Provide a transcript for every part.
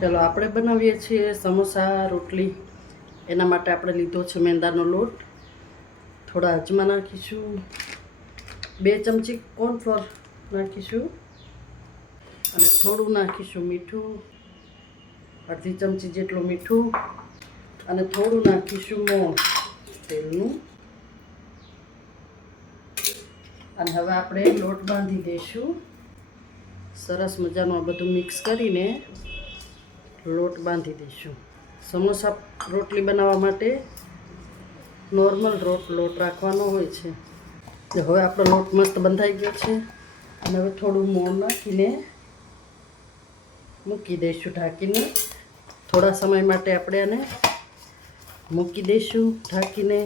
ચાલો આપણે બનાવીએ છીએ સમોસા રોટલી. એના માટે આપણે લીધો છે મેંદાનો લોટ, થોડા અજમા નાખીશું, 2 ચમચી કોર્નફ્લોર નાખીશું અને થોડું નાખીશું મીઠું, અડધી ચમચી જેટલું મીઠું અને થોડું નાખીશું મોણ તેલનું. અને હવે આપણે લોટ બાંધી દઈશું. સરસ મજાનું આ બધું મિક્સ કરીને લોટ બાંધી દઈશું. સમોસા રોટલી બનાવવા માટે નોર્મલ લોટ રાખવાનો હોય છે. હવે આપણો લોટ મસ્ત બંધાઈ ગયો છે અને હવે થોડું મોણ નાખીને મૂકી દઈશું ઢાંકીને. થોડા સમય માટે આપણે આને મૂકી દઈશું ઢાંકીને.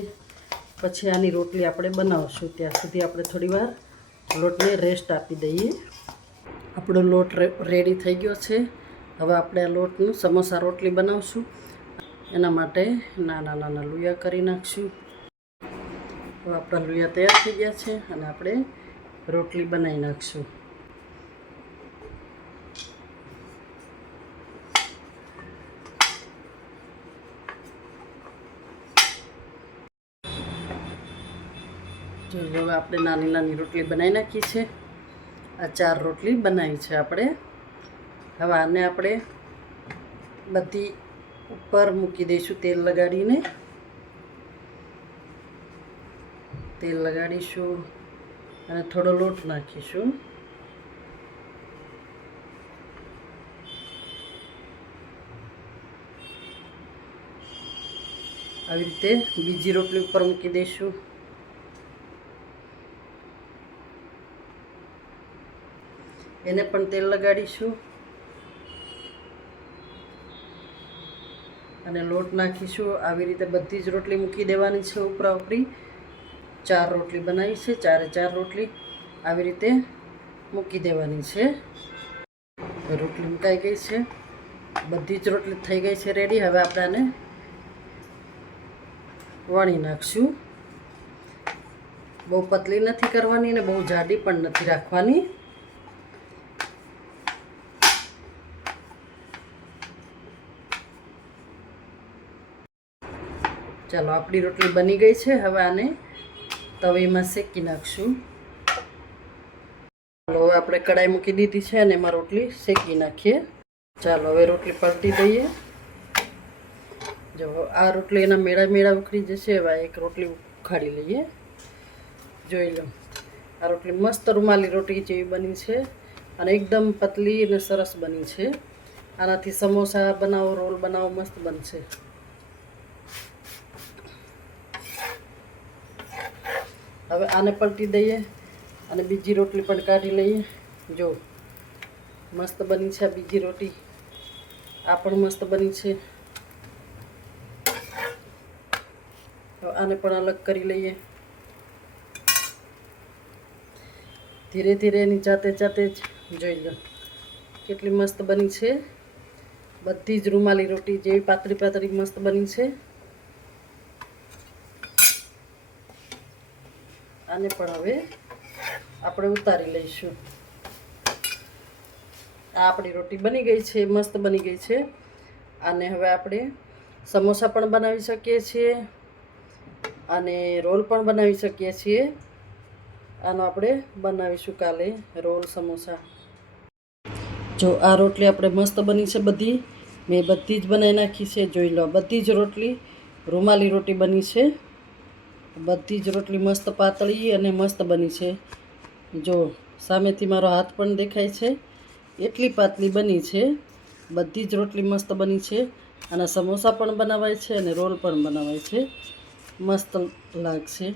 પછી આની રોટલી આપણે બનાવશું. ત્યાં સુધી આપણે થોડીવાર લોટને રેસ્ટ આપી દઈએ. આપણો લોટ રેડી થઈ ગયો છે. હવે આપણે આ લોટનું સમોસા રોટલી બનાવશું. એના માટે નાના નાના લુયા કરી નાખશું. હવે આપણા લુયા તૈયાર થઈ ગયા છે અને આપણે રોટલી બનાવી નાખશું. જો હવે આપણે નાની નાની રોટલી બનાવી નાખી છે. આ 4 રોટલી બનાવી છે આપણે. હવે આને આપણે બધી ઉપર મૂકી દઈશું તેલ લગાડીને. તેલ લગાડીશું અને થોડો લોટ નાખીશું. આવી રીતે બીજી રોટલી ઉપર મૂકી દઈશું. એને પણ તેલ લગાડીશું અને લોટ નાખીશું. આવી રીતે બધી જ રોટલી મૂકી દેવાની છે ઉપરા ઉપરી. 4 રોટલી બનાવી છે, 4 રોટલી આવી રીતે મૂકી દેવાની છે. રોટલી મુકાઈ ગઈ છે, બધી જ રોટલી થઈ ગઈ છે રેડી. હવે આપણે આને વણી નાખશું. બહુ પતલી નથી કરવાની ને બહુ જાડી પણ નથી રાખવાની. ચાલો આપણી રોટલી બની ગઈ છે. હવે આને તવીમાં શેકી નાખશું. ચાલો હવે આપણે કડાઈ મૂકી દીધી છે અને એમાં રોટલી શેકી નાખીએ. ચાલો હવે રોટલી પલટી દઈએ. જો આ રોટલી એના મેળા ઉખડી જશે. હવે એક રોટલી ઉખાડી લઈએ. જોઈ લો, આ રોટલી મસ્ત રૂમાલી રોટી જેવી બની છે અને એકદમ પતલી અને સરસ બની છે. આનાથી સમોસા બનાવો, રોલ બનાવો, મસ્ત બનશે. હવે આને પલટી દઈએ અને બીજી રોટલી પણ કાઢી લઈએ. જો મસ્ત બની છે આ બીજી રોટી. આ પણ મસ્ત બની છે. હવે આને પણ અલગ કરી લઈએ. ધીરે ધીરે એની જાતે જાતે જ જોઈ લો કેટલી મસ્ત બની છે. બધી જ રૂમાલી રોટી જેવી પાતળી પાતળી મસ્ત બની છે. આને પણ હવે આપણે ઉતારી લઈશું. આ આપણી રોટી બની ગઈ છે, મસ્ત બની ગઈ છે. આને હવે આપણે સમોસા પણ બનાવી શકીએ છીએ અને રોલ પણ બનાવી શકીએ છીએ. આનો આપણે બનાવીશું કાલે રોલ સમોસા. જો આ રોટલી આપણે મસ્ત બની છે બધી. મેં બધી જ બનાવી નાખી છે. જોઈ લો બધી જ રોટલી રૂમાલી રોટી બની છે. બધી જ રોટલી મસ્ત પાતળી અને મસ્ત બની છે. જો સામેથી મારો હાથ પણ દેખાય છે. એટલી પાતળી બની છે. બધી જ રોટલી મસ્ત બની છે. અને સમોસા પણ બનાવાય છે અને રોલ પણ બનાવાય છે. મસ્ત લાગશે.